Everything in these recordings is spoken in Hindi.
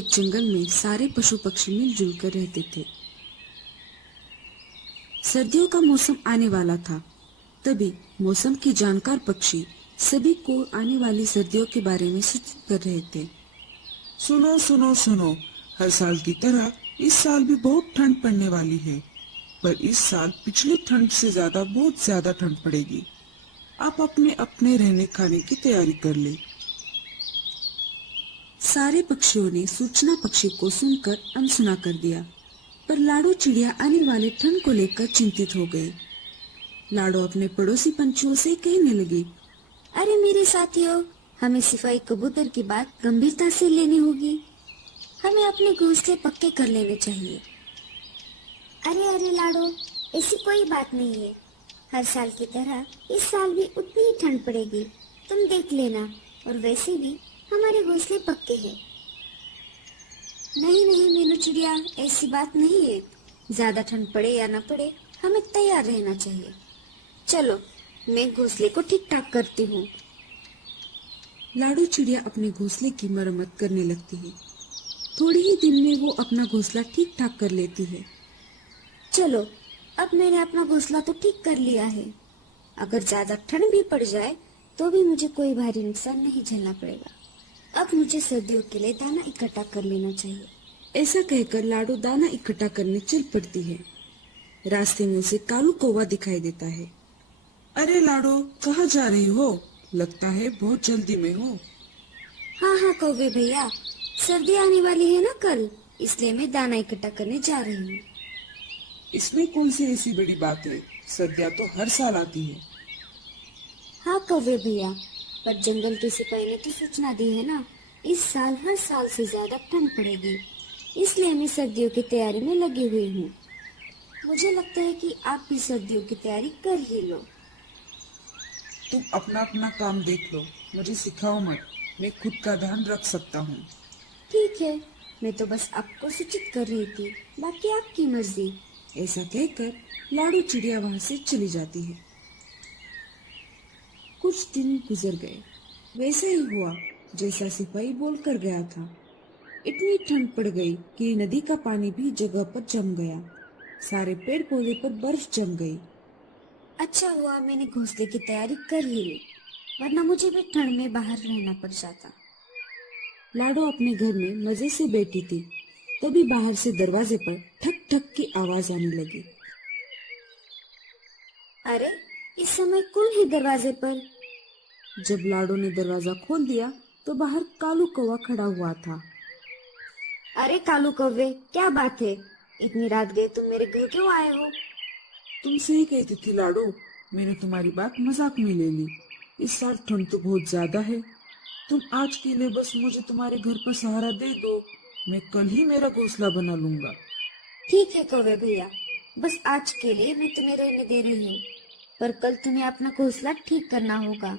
एक जंगल में सारे पशु पक्षी मिलजुल कर रहते थे। सर्दियों का मौसम आने वाला था। तभी मौसम के जानकार पक्षी सभी को आने वाली सर्दियों के बारे में सूचित कर रहे थे। सुनो सुनो सुनो, हर साल की तरह इस साल भी बहुत ठंड पड़ने वाली है, पर इस साल पिछली ठंड से बहुत ज्यादा ठंड पड़ेगी। आप अपने अपने रहने खाने की तैयारी कर ले। सारे पक्षियों ने सूचना पक्षी को सुनकर अनसुना कर दिया, पर लाडो चिड़िया आने वाले ठंड को लेकर चिंतित हो गई। लाडो अपने पड़ोसी पंछियों से कहने लगी, अरे मेरे साथियों, हमें सिपाही कबूतर की बात गंभीरता से लेनी होगी। हमें अपने घोंसले पक्के कर लेने चाहिए। अरे अरे लाडो, ऐसी कोई बात नहीं है। हर साल की तरह इस साल भी उतनी ही ठंड पड़ेगी, तुम देख लेना। और वैसे भी हमारे घोंसले पक्के हैं। नहीं नहीं मीनू चिड़िया, ऐसी बात नहीं है। ज्यादा ठंड पड़े या न पड़े, हमें तैयार रहना चाहिए। चलो, मैं घोंसले को ठीक ठाक करती हूँ। लाडो चिड़िया अपने घोंसले की मरम्मत करने लगती है। थोड़ी ही दिन में वो अपना घोंसला ठीक ठाक कर लेती है। चलो, अब मैंने अपना घोंसला तो ठीक कर लिया है। अगर ज्यादा ठंड भी पड़ जाए तो भी मुझे कोई भारी नुकसान नहीं झेलना पड़ेगा। अब मुझे सर्दियों के लिए दाना इकट्ठा कर लेना चाहिए। ऐसा कहकर लाडो दाना इकट्ठा करने चल पड़ती है। रास्ते में उसे कालू कौवा दिखाई देता है। अरे लाडो, कहाँ जा रही हो? लगता है बहुत जल्दी में हो। हाँ हाँ कौवे भैया, सर्दी आने वाली है ना कल, इसलिए मैं दाना इकट्ठा करने जा रही हूँ। इसमें कौन सी ऐसी बड़ी बात है? सर्दियाँ तो हर साल आती है। हाँ कौवे भैया, पर जंगल के सिपाही ने तो सूचना दी है ना, इस साल हर साल से ज्यादा ठंड पड़ेगी, इसलिए मैं सर्दियों की तैयारी में लगी हुई हूँ। मुझे लगता है कि आप भी सर्दियों की तैयारी कर ही लो। तुम अपना अपना काम देख लो, मुझे सिखाओ मत। मैं खुद का ध्यान रख सकता हूँ। ठीक है, मैं तो बस आपको सूचित कर रही थी, बाकी आपकी मर्जी। ऐसा कहकर लाडो चिड़िया वहां से चली जाती है। कुछ दिन गुजर गए। वैसा ही हुआ जैसा सिपाही बोल कर गया था। इतनी ठंड पड़ गई कि नदी का पानी भी जगह पर जम गया। सारे पेड़ पौधे पर बर्फ जम गई। अच्छा हुआ मैंने घोंसले की तैयारी कर ही ली, वरना मुझे भी ठंड में बाहर रहना पड़ जाता। लाडो अपने घर में मजे से बैठी थी, तभी बाहर से दरवाजे पर ठक ठक की आवाज आने लगी। अरे, इस समय कौन है दरवाजे पर? जब लाडो ने दरवाजा खोल दिया तो बाहर कालू कौवा खड़ा हुआ था। अरे कालू कौवे, क्या बात है? इतनी रात गए तुम मेरे घर क्यों आए हो? तुम सही कहती थी लाडो, मैंने तुम्हारी बात मजाक में ले ली। इस साल ठंड तो बहुत ज्यादा है। तुम आज के लिए बस मुझे तुम्हारे घर पर सहारा दे दो, मैं कल ही मेरा घोंसला बना लूंगा। ठीक है कौवे भैया, बस आज के लिए मैं तुम्हें रहने दे रही हूँ, पर कल तुम्हें अपना घोंसला ठीक करना होगा।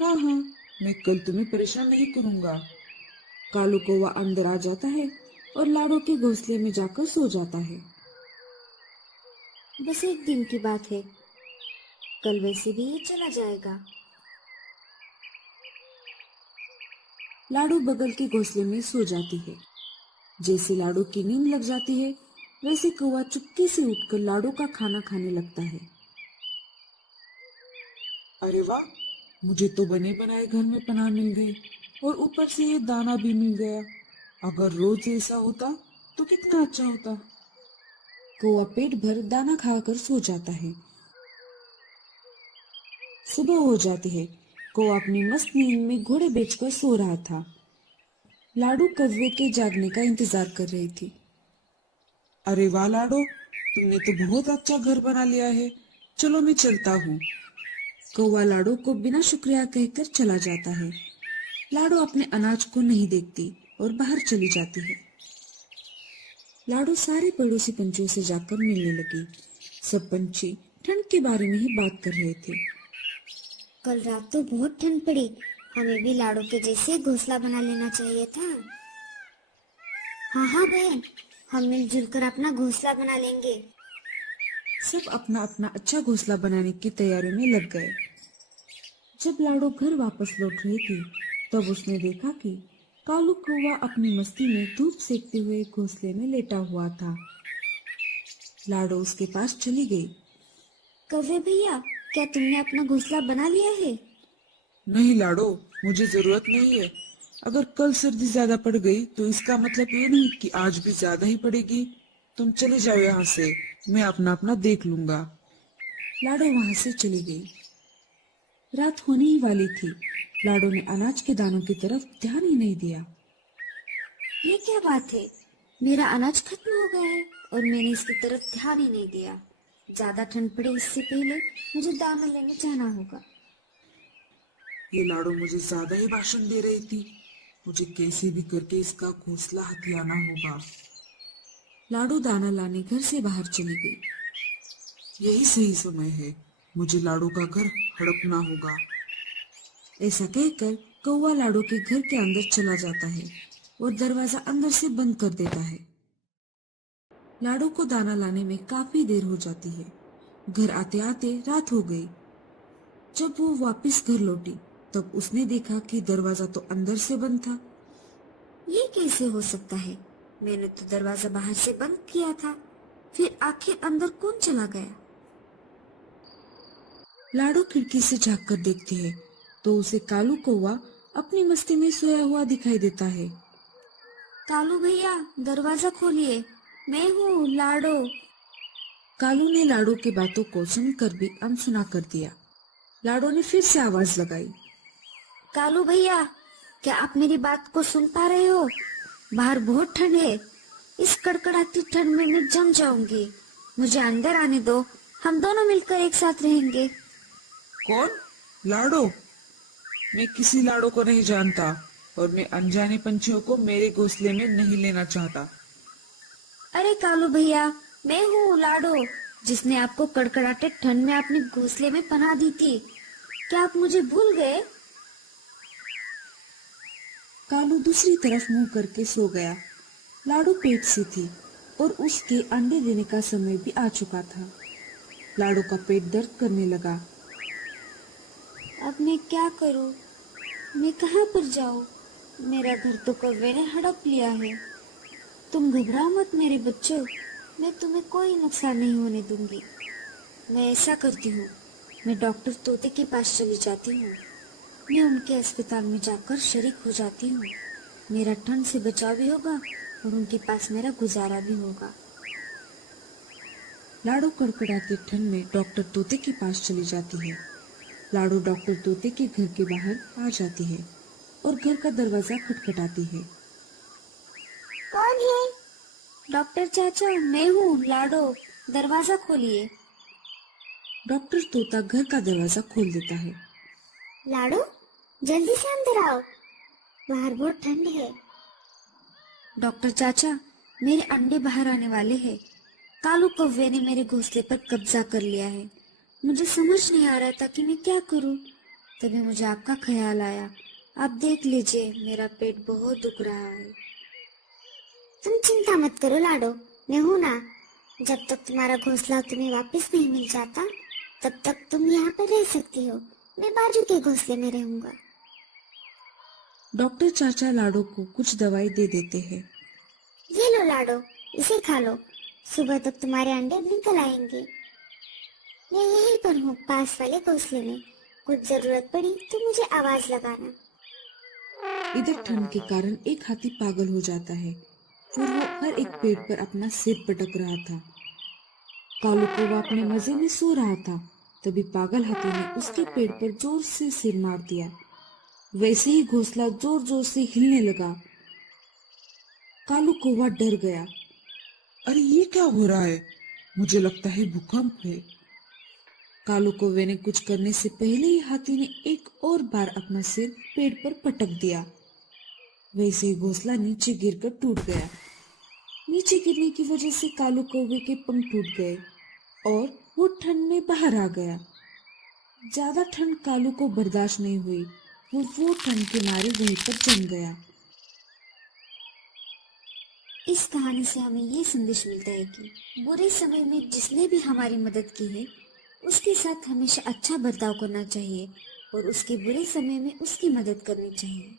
हाँ हाँ, मैं कल तुम्हें परेशान नहीं करूंगा। कालू कौवा अंदर आ जाता है और लाडो के घोंसले में जाकर सो जाता है। बस एक दिन की बात है, कल वैसे भी ये चला जाएगा। लाडो बगल के घोंसले में सो जाती है। जैसे लाडो की नींद लग जाती है, वैसे कौवा चुपके से उठकर लाडो का खाना खाने लगता है। अरे वाह, मुझे तो बने बनाए घर में पनाह मिल गई और ऊपर से ये दाना भी मिल गया। अगर रोज ऐसा होता तो कितना अच्छा होता। कौवा पेट भर दाना खाकर सो जाता है। सुबह हो जाती है। कौवा अपनी मस्त नींद में घोड़े बेचकर सो रहा था। लाडो कौवे के जागने का इंतजार कर रही थी। अरे वाह लाडो, तुमने तो बहुत अच्छा घर बना लिया है। चलो मैं चलता हूँ। कौवा लाडो को बिना शुक्रिया कहकर चला जाता है। लाडो अपने अनाज को नहीं देखती और बाहर चली जाती है। लाडो सारे पड़ोसी पंछियों से जाकर मिलने लगी। सब पंछी ठंड के बारे में ही बात कर रहे थे। कल रात तो बहुत ठंड पड़ी, हमें भी लाडो के जैसे घोंसला बना लेना चाहिए था। हाँ हाँ बहन, हम मिलजुल कर अपना घोंसला बना लेंगे। सब अपना अपना अच्छा घोंसला बनाने की तैयारी में लग गए। जब लाडो घर वापस लौट रही थी, तब उसने देखा कि कालू कौवा अपनी मस्ती में धूप सेकते हुए घोंसले में लेटा हुआ था। लाडो उसके पास चली गई। कौवे भैया, क्या तुमने अपना घोंसला बना लिया है? नहीं लाडो, मुझे जरूरत नहीं है। अगर कल सर्दी ज्यादा पड़ गई तो इसका मतलब ये नहीं कि आज भी ज्यादा ही पड़ेगी। तुम चले जाओ यहाँ से, मैं अपना अपना देख लूंगा। लाडो वहां से चली गई। रात होने ही वाली थी। लाडो ने अनाज के दानों की तरफ ध्यान ही नहीं दिया। ये क्या बात है? मेरा अनाज खत्म हो गया है और मैंने इसकी तरफ ध्यान ही नहीं दिया। ज्यादा ठंड पड़े इससे पहले मुझे दाना लेने जाना होगा। ये लाडो मुझे ज्यादा ही भाषण दे रही थी। मुझे कैसे भी करके इसका घोंसला हथियाना होगा। लाडो दाना लाने घर से बाहर चली गई। यही सही समय है, मुझे लाडो का घर हड़पना होगा। ऐसा कहकर कौवा लाडो के घर के अंदर चला जाता है और दरवाजा अंदर से बंद कर देता है। लाडो को दाना लाने में काफी देर हो जाती है। घर आते आते रात हो गई। जब वो वापस घर लौटी तब उसने देखा कि दरवाजा तो अंदर से बंद था। ये कैसे हो सकता है? मैंने तो दरवाजा बाहर से बंद किया था, फिर आखिर अंदर कौन चला गया? लाडो खिड़की से झांक कर देखती है तो उसे कालू कौवा अपनी मस्ती में सोया हुआ दिखाई देता है। कालू भैया, दरवाजा खोलिए, मैं हूँ लाडो। कालू ने लाडो की बातों को सुनकर भी अनसुना कर दिया। लाडो ने फिर से आवाज लगाई। कालू भैया, क्या आप मेरी बात को सुन पा रहे हो? बाहर बहुत ठंड है। इस कड़कड़ाती ठंड में मैं जम जाऊंगी। मुझे अंदर आने दो, हम दोनों मिलकर एक साथ रहेंगे। कौन? लाडो? मैं किसी लाडो को नहीं जानता और मैं अनजाने पंछियों को मेरे घोंसले में नहीं लेना चाहता। अरे कालू भैया, मैं हूँ लाडो, जिसने आपको कड़कड़ाते ठंड में अपने घोंसले में पनाह दी थी। क्या आप मुझे भूल गए? कालू दूसरी तरफ मुंह करके सो गया। लाडो पेट से थी और उसके अंडे देने का समय भी आ चुका था। लाडो का पेट दर्द करने लगा। अब मैं क्या करूँ? मैं कहाँ पर जाऊँ? मेरा घर तो कौवे ने हड़प लिया है। तुम घबराओ मत मेरे बच्चों, मैं तुम्हें कोई नुकसान नहीं होने दूंगी। मैं ऐसा करती हूँ, मैं डॉक्टर तोते के पास चली जाती हूँ। मैं उनके अस्पताल में जाकर शरीक हो जाती हूँ। मेरा ठंड से बचाव भी होगा और उनके पास मेरा गुजारा भी होगा। लाडो कड़कड़ाते ठंड में डॉक्टर तोते के पास चली जाती है। लाडो डॉक्टर तोते के घर के बाहर आ जाती है और घर का दरवाजा खटखटाती है। कौन है? डॉक्टर चाचा, मैं हूँ लाडो, दरवाजा खोलिए। डॉक्टर तोता घर का दरवाजा खोल देता है। लाडो, जल्दी से अंदर आओ, बाहर बहुत ठंड है। डॉक्टर चाचा, मेरे अंडे बाहर आने वाले हैं। कालू कौवे ने मेरे घोंसले पर कब्जा कर लिया है। मुझे समझ नहीं आ रहा था कि मैं क्या करूं। तभी मुझे आपका ख्याल आया। आप देख लीजिए, मेरा पेट बहुत दुख रहा है। तुम चिंता मत करो लाडो, मैं हूँ ना। जब तक तुम्हारा घोंसला तुम्हें वापस नहीं मिल जाता तब तक तुम यहाँ पर रह सकती हो। मैं बाजू के घोंसले में रहूंगा। डॉक्टर चाचा लाडो को कुछ दवाई दे देते हैं। ये लो लाडो, इसे खा लो, सुबह तक तुम्हारे अंडे निकल आएंगे। मैं यहीं पर हूँ, पास वाले घोंसले में। कुछ जरूरत पड़ी तो मुझे आवाज लगाना। इधर ठंड के कारण एक हाथी पागल हो जाता है। फिर वो हर एक पेड़ पर अपना सिर पटक रहा था। कालू कौवा अपने मजे में सो रहा था। तभी पागल हाथी ने उसके पेड़ पर जोर से सिर मार दिया। वैसे ही घोंसला जोर जोर से हिलने लगा। कालू कौवा डर गया। अरे ये क्या हो रहा है? मुझे लगता है भूकंप है। कालू कौवे ने कुछ करने से पहले ही हाथी ने एक और बार अपना सिर पेड़ पर पटक दिया। वैसे ही घोंसला नीचे गिरकर टूट गया। नीचे गिरने की वजह से कालू कौवे के पंख टूट गए और वो ठंड में बाहर आ गया। ज्यादा ठंड कालू को बर्दाश्त नहीं हुई। वो ठंड के मारे वहीं पर जम गया। इस कहानी से हमें ये संदेश मिलता है कि बुरे समय में जिसने भी हमारी मदद की है उसके साथ हमेशा अच्छा बर्ताव करना चाहिए और उसके बुरे समय में उसकी मदद करनी चाहिए।